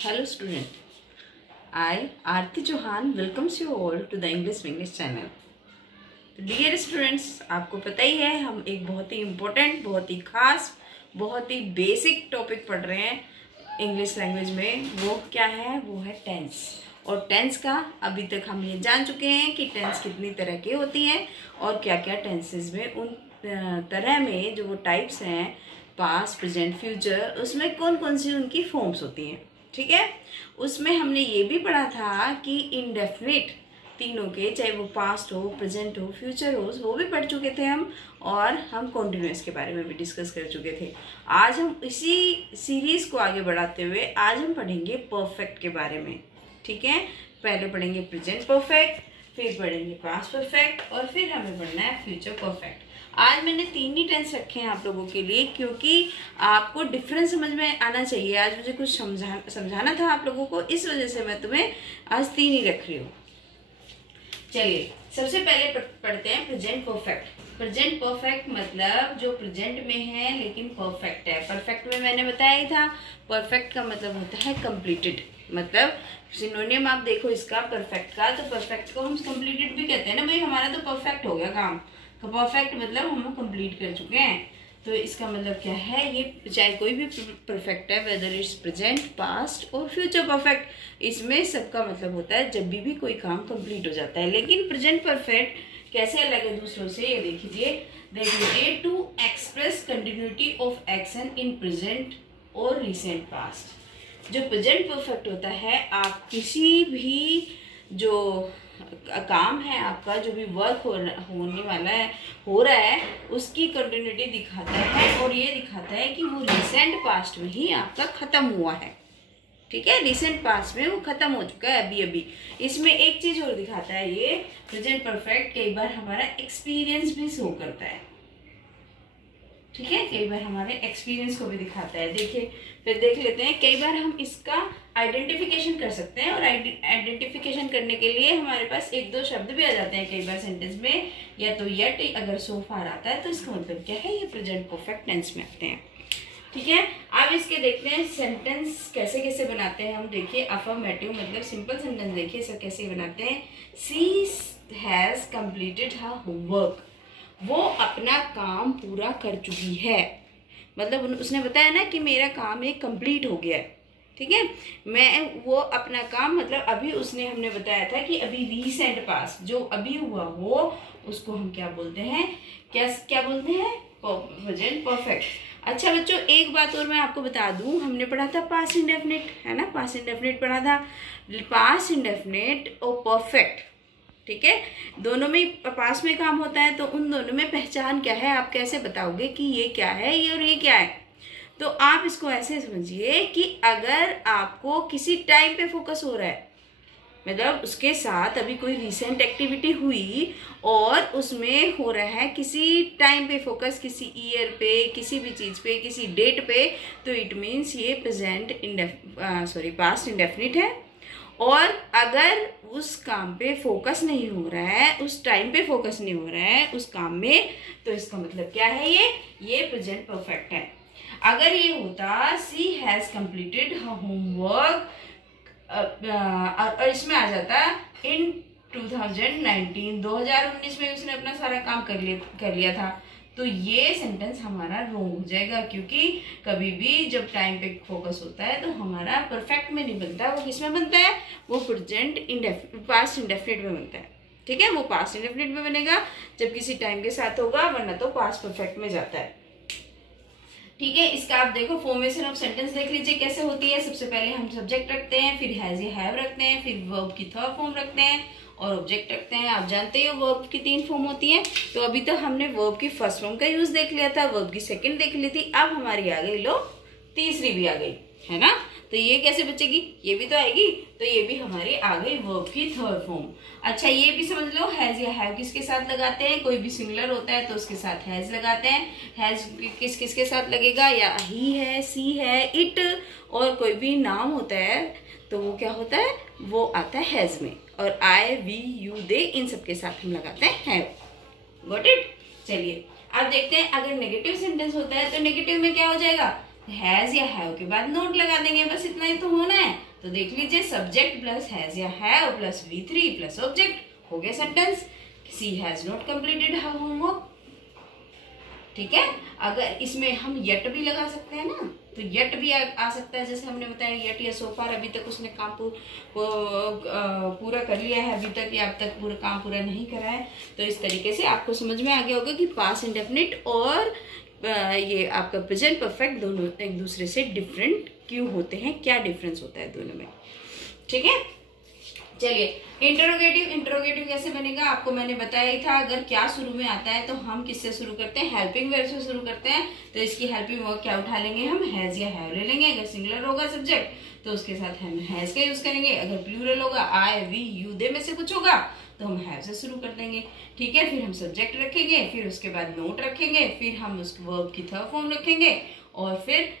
Hello student, I Aarti Chauhan welcomes you all to the English channel. तो dear students, आपको पता ही है हम एक बहुत ही इम्पोर्टेंट, बहुत ही खास, बहुत ही बेसिक टॉपिक पढ़ रहे हैं इंग्लिश लैंग्वेज में। वो क्या है? वो है टेंस। और टेंस का अभी तक हम ये जान चुके हैं कि टेंस कितनी तरह की होती हैं और क्या क्या टेंसेस में उन तरह में जो वो टाइप्स हैं पास्ट, प्रेजेंट, फ्यूचर, उसमें कौन कौन सी उनकी फॉर्म्स होती हैं। ठीक है, उसमें हमने ये भी पढ़ा था कि इनडेफिनिट तीनों के, चाहे वो पास्ट हो, प्रेजेंट हो, फ्यूचर हो, वो भी पढ़ चुके थे हम। और हम कॉन्टिन्यूस के बारे में भी डिस्कस कर चुके थे। आज हम इसी सीरीज़ को आगे बढ़ाते हुए आज हम पढ़ेंगे परफेक्ट के बारे में। ठीक है, पहले पढ़ेंगे प्रेजेंट परफेक्ट, फिर पढ़ेंगे पास्ट परफेक्ट और फिर हमें पढ़ना है फ्यूचर परफेक्ट। आज मैंने 3 ही टेंस रखे हैं आप लोगों के लिए, क्योंकि आपको डिफरेंस समझ में आना चाहिए। आज मुझे कुछ समझाना था आप लोगों को, इस वजह से मैं तुम्हें आज 3 ही रख रही हूँ। चलिए, सबसे पहले पढ़ते हैं प्रेजेंट परफेक्ट। प्रेजेंट परफेक्ट मतलब जो प्रेजेंट में है लेकिन परफेक्ट है। परफेक्ट में मैंने बताया ही था, परफेक्ट का मतलब होता है कंप्लीटेड। मतलब सिनोनियम आप देखो इसका परफेक्ट का, तो परफेक्ट को हम कंप्लीटेड भी कहते हैं ना भाई, हमारा तो परफेक्ट हो गया काम। परफेक्ट मतलब हम कंप्लीट कर चुके हैं। तो इसका मतलब क्या है? ये चाहे कोई भी परफेक्ट है, वेदर इट्स प्रेजेंट, पास्ट और फ्यूचर परफेक्ट, इसमें सबका मतलब होता है जब भी कोई काम कंप्लीट हो जाता है। लेकिन प्रेजेंट परफेक्ट कैसे अलग है दूसरों से, ये देख लीजिए। To express continuity of action in present और रिसेंट पास्ट। जो प्रेजेंट परफेक्ट होता है, आप किसी भी जो काम है आपका, जो भी वर्क होने वाला है, हो रहा है, उसकी कंटिन्यूटी दिखाता है और ये दिखाता है कि वो रिसेंट पास्ट में ही आपका खत्म हुआ है। ठीक है, रिसेंट पास्ट में वो खत्म हो चुका है अभी अभी। इसमें एक चीज और दिखाता है ये प्रेजेंट परफेक्ट, कई बार हमारा एक्सपीरियंस भी शो करता है। ठीक है, कई बार हमारे एक्सपीरियंस को भी दिखाता है। देखिए, फिर देख लेते हैं। कई बार हम इसका आइडेंटिफिकेशन कर सकते हैं और आइडेंटिफिकेशन करने के लिए हमारे पास 1-2 शब्द भी आ जाते हैं कई बार सेंटेंस में, या तो येट अगर सो फार आता है तो इसका मतलब क्या है, ये प्रेजेंट परफेक्ट टेंस में आते हैं। ठीक है, अब इसके देखते हैं सेंटेंस कैसे कैसे बनाते हैं हम। देखिए, अफर्मेटिव मतलब सिंपल सेंटेंस देखिए सब कैसे बनाते हैं। सी हैज कंप्लीटेड हर होमवर्क, वो अपना काम पूरा कर चुकी है। मतलब उसने बताया ना कि मेरा काम एक कंप्लीट हो गया है। ठीक है, मैं वो अपना काम मतलब अभी उसने हमने बताया था कि अभी रीसेंट पास जो अभी हुआ वो उसको हम क्या बोलते हैं, क्या बोलते हैं, प्रेजेंट परफेक्ट। अच्छा बच्चों, एक बात और मैं आपको बता दूं, हमने पढ़ा था पास्ट इंडेफिनिट, है ना, पास्ट इंडेफिनिट पढ़ा था। पास्ट इंडेफिनिट और परफेक्ट, ठीक है, दोनों में पास में काम होता है, तो उन दोनों में पहचान क्या है, आप कैसे बताओगे कि ये क्या है ये और ये क्या है। तो आप इसको ऐसे समझिए कि अगर आपको किसी टाइम पे फोकस हो रहा है, मतलब उसके साथ अभी कोई रिसेंट एक्टिविटी हुई और उसमें हो रहा है किसी टाइम पे फोकस, किसी ईयर पे, किसी भी चीज पे, किसी डेट पे, तो इट मीन्स ये पास्ट इंडेफिनिट है। और अगर उस काम पे फोकस नहीं हो रहा है, उस टाइम पे फोकस नहीं हो रहा है उस काम में, तो इसका मतलब क्या है, ये प्रेजेंट परफेक्ट है। अगर ये होता सी हैज कंप्लीटेड हर होमवर्क, और इसमें आ जाता इन 2019 में उसने अपना सारा काम कर लिया था, तो ये सेंटेंस हमारा रॉन्ग हो जाएगा। क्योंकि कभी भी जब टाइम पे फोकस होता है तो हमारा परफेक्ट में नहीं बनता, वो किस में बनता है, वो पास्ट इंडेफिनिट में बनता है। ठीक है, वो पास्ट इंडेफिनिट में बनेगा जब किसी टाइम के साथ होगा, वरना तो पास्ट परफेक्ट में जाता है। ठीक है, इसका आप देखो फॉर्मेशन ऑफ सेंटेंस देख लीजिए कैसे होती है। सबसे पहले हम सब्जेक्ट रखते हैं, फिर हैज या हैव रखते हैं, फिर वर्ब की थर्ड फॉर्म रखते हैं और ऑब्जेक्ट रखते हैं। आप जानते हो वर्ब की 3 फॉर्म होती हैं। तो अभी तक हमने वर्ब की फर्स्ट फॉर्म का यूज देख लिया था, वर्ब की सेकंड देख ली थी, अब हमारी आ गई लो तीसरी भी आ गई, है ना। तो ये कैसे बचेगी, ये भी तो आएगी, तो ये भी हमारी आ गई वर्ब की थर्ड फॉर्म। अच्छा, ये भी समझ लो, हैज या हैव किसके साथ लगाते हैं, कोई भी सिंगुलर होता है तो उसके साथ हैज लगाते हैं। हैज किसके साथ लगेगा, या ही है, सी है, इट, और कोई भी नाम होता है तो वो क्या होता है, वो आता है हैज में। और आई, वी, यू, दे, इन सबके साथ हम लगाते हैं हैव। Got it. चलिए अब देखते हैं, अगर नेगेटिव सेंटेंस होता है तो नेगेटिव में क्या हो जाएगा, हैज या हैव के बाद नोट लगा देंगे, बस इतना ही तो होना है। तो देख लीजिए, सब्जेक्ट प्लस हैज या have plus V3 plus object, हो गया sentence. She has not completed her homework. ठीक है, अगर इसमें हम यट भी लगा सकते हैं ना, तो यट भी आ सकता है, जैसे हमने बताया यट या सो फार, अभी तक उसने काम पूरा कर लिया है अभी तक, या अब तक पूरा काम पूरा नहीं करा है। तो इस तरीके से आपको समझ में आ गया होगा कि पास्ट इंडेफिनिट और ये आपका प्रेजेंट परफेक्ट दोनों एक दूसरे से डिफरेंट क्यों होते हैं, क्या डिफरेंस होता है दोनों में। ठीक है, चलिए इंटरोगेटिव कैसे बनेगा आपको मैंने बताया ही था। अगर क्या शुरू में आता है तो हम किससे शुरू करते हैं, हेल्पिंग वर्ब से शुरू करते हैं। तो इसकी हेल्पिंग वर्ब क्या उठा लेंगे हम, हैज या हैव ले लेंगे। अगर सिंगुलर होगा सब्जेक्ट तो उसके साथ हम हैज का यूज करेंगे। अगर प्लूरल होगा आई वी यू दे में से कुछ होगा तो हम हैव से शुरू कर देंगे। ठीक है, फिर हम सब्जेक्ट रखेंगे, फिर उसके बाद नोट रखेंगे, फिर हम उस वर्ब की थर्ड फॉर्म रखेंगे और फिर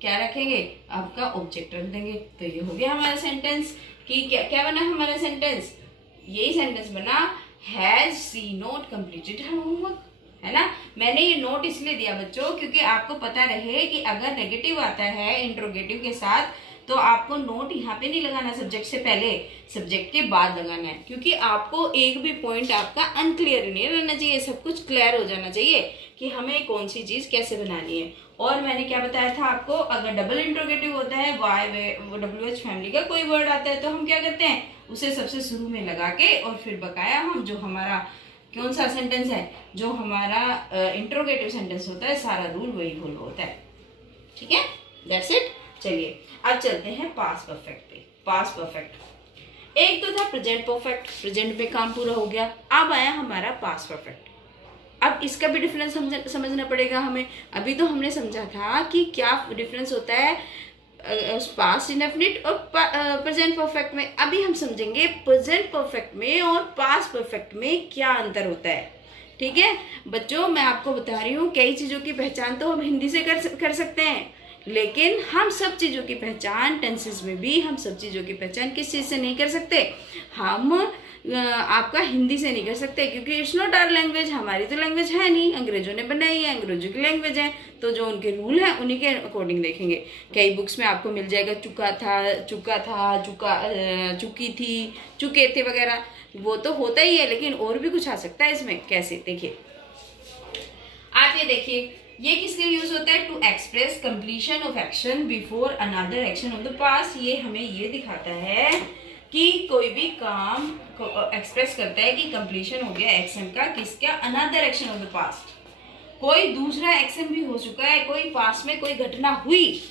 क्या रखेंगे, आपका ऑब्जेक्ट रख देंगे। तो ये हो गया हमारा सेंटेंस। कि क्या बना हमारा सेंटेंस, यही सेंटेंस बना, has she not completed her homework, है ना। मैंने ये नोट इसलिए दिया बच्चों क्योंकि आपको पता रहे कि अगर नेगेटिव आता है इंट्रोगेटिव के साथ तो आपको नोट यहाँ पे नहीं लगाना सब्जेक्ट से पहले, सब्जेक्ट के बाद लगाना है। क्योंकि आपको एक भी पॉइंट आपका अनक्लियर नहीं रहना चाहिए, सब कुछ क्लियर हो जाना चाहिए कि हमें कौन सी चीज कैसे बनानी है। और मैंने क्या बताया था आपको, अगर डबल इंट्रोगेटिव होता है, YWH फैमिली का कोई वर्ड आता है तो हम क्या करते हैं, उसे सबसे शुरू में लगा के और फिर बकाया हम जो हमारा कौन सा सेंटेंस है, जो हमारा इंट्रोगेटिव सेंटेंस होता है, सारा रूल वही फॉलो होता है। ठीक है, दैट्स इट। चलिए अब चलते हैं पास्ट परफेक्ट पे। पास्ट परफेक्ट एक तो था प्रेजेंट परफेक्ट, प्रेजेंट में काम पूरा हो गया। अब आया हमारा पास्ट परफेक्ट। अब इसका भी डिफरेंस समझना पड़ेगा हमें। अभी तो हमने समझा था कि क्या डिफरेंस होता है पास्ट इंडेफिनिट और प्रेजेंट परफेक्ट में। अभी हम समझेंगे प्रेजेंट परफेक्ट में और पास्ट परफेक्ट में क्या अंतर होता है। ठीक है बच्चों, मैं आपको बता रही हूँ, कई चीजों की पहचान तो हम हिंदी से कर सकते हैं, लेकिन हम सब चीजों की पहचान टेंसेस में भी हम सब चीजों की पहचान किस चीज से नहीं कर सकते, हम आपका हिंदी से नहीं कर सकते, क्योंकि इट्स नॉट आवर लैंग्वेज, हमारी तो लैंग्वेज है नहीं, अंग्रेजों ने बनाई है, अंग्रेजों की लैंग्वेज है। तो जो उनके रूल हैं उन्हीं के अकॉर्डिंग देखेंगे। कई बुक्स में आपको मिल जाएगा चुका था, चुकी थी, चुके थे वगैरह, वो तो होता ही है, लेकिन और भी कुछ आ सकता है इसमें। कैसे, देखिए आप ये देखिए, ये किसके यूज होता है, to express completion of action before another action of the past. ये हमें ये दिखाता है कि कोई भी काम को एक्सप्रेस करता है कि कंप्लीशन हो गया एक्शन का, किसका, another action of the past. कोई दूसरा एक्शन भी हो चुका है, कोई पास्ट में कोई घटना हुई,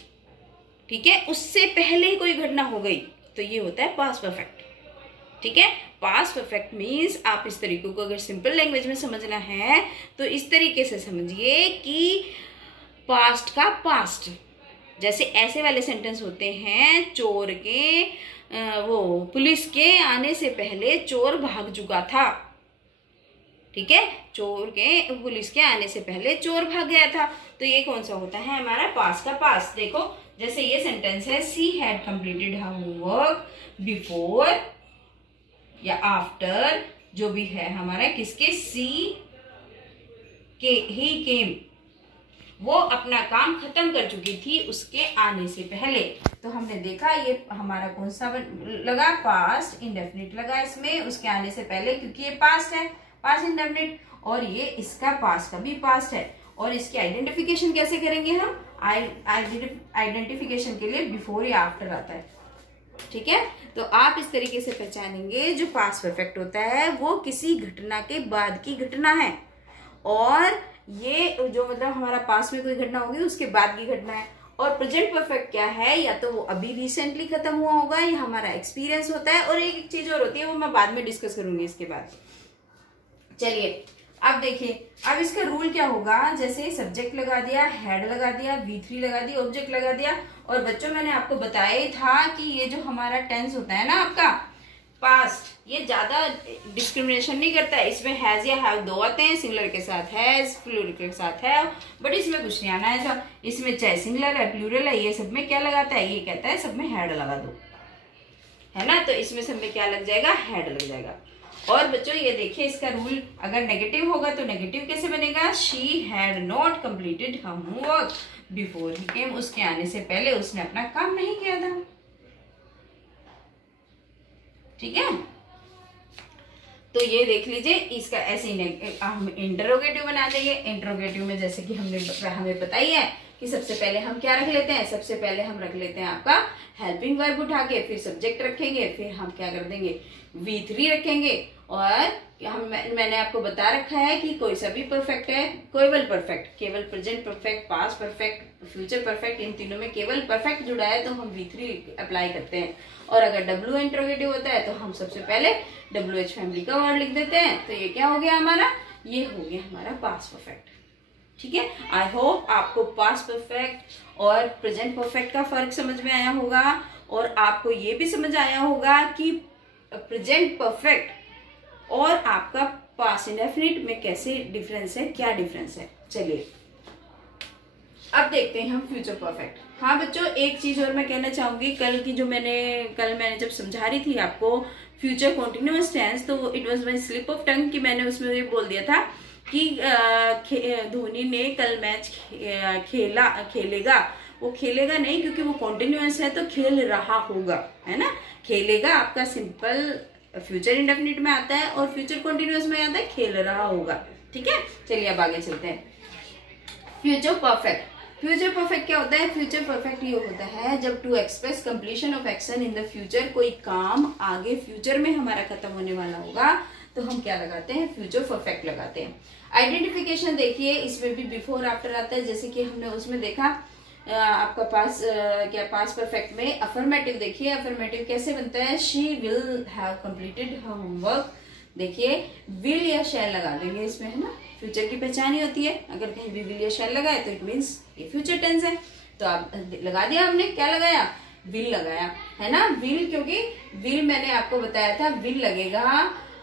ठीक है, उससे पहले ही कोई घटना हो गई, तो ये होता है पास्ट परफेक्ट। ठीक है, पास्ट परफेक्ट मीन्स आप इस तरीके को अगर सिंपल लैंग्वेज में समझना है तो इस तरीके से समझिए कि पास्ट का पास्ट, जैसे ऐसे वाले सेंटेंस होते हैं, चोर के पुलिस के आने से पहले चोर भाग चुका था। ठीक है, चोर के पुलिस के आने से पहले चोर भाग गया था, तो ये कौन सा होता है हमारा पास्ट का पास्ट। देखो जैसे ये सेंटेंस है, she had completed her homework before या आफ्टर, जो भी है हमारा किसके, सी के, ही केम, वो अपना काम खत्म कर चुकी थी उसके आने से पहले। तो हमने देखा ये हमारा कौन सा लगा, पास्ट इंडेफिनिट लगा इसमें, उसके आने से पहले, क्योंकि ये पास्ट है, पास्ट इंडेफिनिट, और ये इसका पास्ट का भी पास्ट है। और इसकी आइडेंटिफिकेशन कैसे करेंगे हम, आइडेंटिफिकेशन के लिए बिफोर या आफ्टर आता है। ठीक है, तो आप इस तरीके से पहचानेंगे जो पास्ट परफेक्ट होता है वो किसी घटना के बाद की घटना है, और ये जो मतलब हमारा पास्ट में कोई घटना होगी उसके बाद की घटना है। और प्रेजेंट परफेक्ट क्या है, या तो वो अभी रिसेंटली खत्म हुआ होगा, या हमारा एक्सपीरियंस होता है, और एक चीज और होती है वो मैं बाद में डिस्कस करूंगी इसके बाद। चलिए अब देखिए, अब इसका रूल क्या होगा, जैसे सब्जेक्ट लगा दिया, हेड लगा दिया, V3 लगा दिया, ऑब्जेक्ट लगा दिया। और बच्चों मैंने आपको बताया ही था कि ये जो हमारा टेंस होता है ना आपका पास्ट, ये ज्यादा डिस्क्रिमिनेशन नहीं करता है। इसमें हैज या हैव दो आते हैं, सिंगुलर के साथ हैज, प्लूरल के साथ हैव, बट इसमें कुछ नहीं आना है ऐसा। इसमें चाहे सिंगुलर है, प्लूरल है, ये सब में क्या लगाता है, ये कहता है सब में हेड लगा दो, है ना। तो इसमें सब में क्या लग जाएगा, हेड लग जाएगा। और बच्चों ये देखिए इसका रूल, अगर नेगेटिव होगा तो नेगेटिव कैसे बनेगा, she had not completed her homework, before he came, उसके आने से पहले उसने अपना काम नहीं किया था। ठीक है, तो ये देख लीजिए, इसका ऐसे ही हम इंटरोगेटिव बना देंगे। इंटरोगेटिव में जैसे कि हमें पता ही है कि सबसे पहले हम क्या रख लेते हैं, सबसे पहले हम रख लेते हैं आपका हेल्पिंग वर्ब उठा के, फिर सब्जेक्ट रखेंगे, फिर हम क्या कर देंगे V3 रखेंगे। और मैंने आपको बता रखा है कि कोई सा भी परफेक्ट है, केवल परफेक्ट, केवल present perfect, past perfect, future perfect, इन तीनों में केवल परफेक्ट जुड़ा है तो हम V3 अप्लाई करते हैं। और अगर W इंटरोगेटिव होता है तो हम सबसे पहले WH फैमिली का वर्ड लिख देते हैं। तो ये क्या हो गया हमारा, ये हो गया हमारा पास्ट परफेक्ट। ठीक है, आई होप आपको पास्ट परफेक्ट और प्रेजेंट परफेक्ट का फर्क समझ में आया होगा, और आपको ये भी समझ आया होगा कि प्रेजेंट परफेक्ट और आपका पास्ट इंडेफिनिट में कैसे डिफरेंस है, क्या डिफरेंस है। चलिए अब देखते हैं हम फ्यूचर परफेक्ट। हाँ बच्चों, एक चीज और मैं कहना चाहूंगी, कल मैंने जब समझा रही थी आपको फ्यूचर कॉन्टिन्यूअस टेंस, तो it was my slip of tongue कि मैंने उसमें ये बोल दिया था कि धोनी ने कल मैच खेलेगा। वो खेलेगा नहीं, क्योंकि वो कॉन्टिन्यूअस है तो खेल रहा होगा, है ना। खेलेगा आपका सिंपल फ्यूचर इंडेफिनिट में आता है, और फ्यूचर कॉन्टिन्यूअस में आता है खेल रहा होगा। ठीक है, चलिए अब आगे चलते हैं। Future perfect. फ्यूचर परफेक्ट क्या होता है, फ्यूचर परफेक्ट ये होता है जब to express completion of action in the future, कोई काम आगे फ्यूचर में हमारा खत्म होने वाला होगा तो हम क्या लगाते हैं, फ्यूचर परफेक्ट लगाते हैं। आइडेंटिफिकेशन देखिए, इसमें भी बिफोर आफ्टर आता है, जैसे कि हमने उसमें देखा आपका पास्ट परफेक्ट में अफर्मेटिव। देखिए अफर्मेटिव कैसे बनता है, she will have completed her homework. देखिए विल या शैल लगा देंगे इसमें, है ना, फ्यूचर की पहचान ही होती है। अगर कहीं भी विल या शैल लगाए तो इट मीन्स ये फ्यूचर टेंस है। तो आप लगा दिया हमने, क्या लगाया, विल लगाया, है ना। विल, क्योंकि विल मैंने आपको बताया था विल लगेगा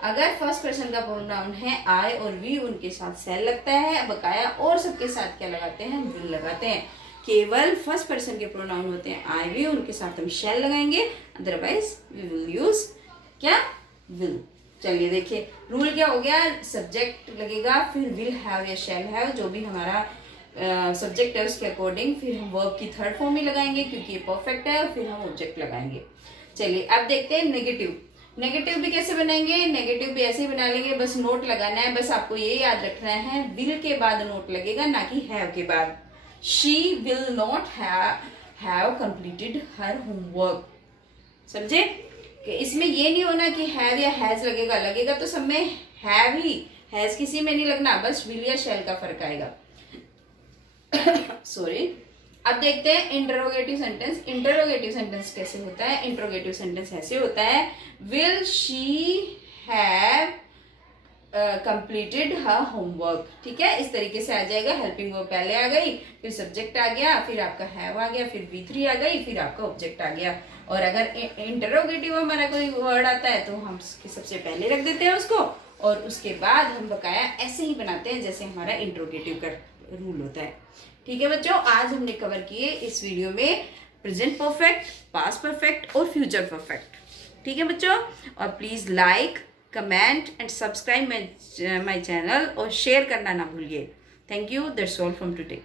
अगर फर्स्ट पर्सन का प्रोनाउन है आई और वी, उनके साथ सेल लगता है बकाया, और सबके साथ क्या लगाते हैं, विल लगाते हैं। केवल फर्स्ट पर्सन के प्रोनाउन होते हैं आई वी, उनके साथ हम शैल लगाएंगे, अदरवाइज वी विल यूज क्या, विल। चलिए देखिए रूल क्या हो गया, सब्जेक्ट लगेगा, फिर विल हैव या शैल हैव, जो भी हमारा सब्जेक्ट है उसके अकॉर्डिंग, फिर हम वर्ब की थर्ड फॉर्म में लगाएंगे क्योंकि ये परफेक्ट है, और फिर हम ऑब्जेक्ट लगाएंगे। चलिए अब देखते हैं नेगेटिव। नेगेटिव भी कैसे बनाएंगे, नेगेटिव भी ऐसे ही बना लेंगे, बस नोट लगाना है। बस आपको ये याद रखना है, विल के बाद नोट लगेगा, ना कि हैव के बाद। She will not have completed her homework. समझे कि इसमें ये नहीं होना कि हैव या हैज लगेगा, लगेगा तो सब में हैव ही, हैज किसी में नहीं लगना, बस विल या शैल का फर्क आएगा। सॉरी। अब देखते हैं इंटरोगेटिव सेंटेंस। इंटरोगेटिव सेंटेंस कैसे होता है, इंटरोगेटिव सेंटेंस ऐसे होता है, will she have completed her homework. ठीक है, इस तरीके से आ जाएगा। हेल्पिंग वर्ब पहले आ गई, फिर सब्जेक्ट आ गया, फिर आपका हैव आ गया, फिर V3 आ गई, फिर आपका ऑब्जेक्ट आ गया। और अगर इंटरोगेटिव हमारा कोई वर्ड आता है तो हम सबसे पहले रख देते हैं उसको, और उसके बाद हम बकाया ऐसे ही बनाते हैं जैसे हमारा इंटरोगेटिव का रूल होता है। ठीक है बच्चों, आज हमने कवर किए इस वीडियो में प्रेजेंट परफेक्ट, पास्ट परफेक्ट और फ्यूचर परफेक्ट। ठीक है बच्चों, और please like, comment and subscribe my channel, और शेयर करना ना भूलिए। Thank you, that's all from today.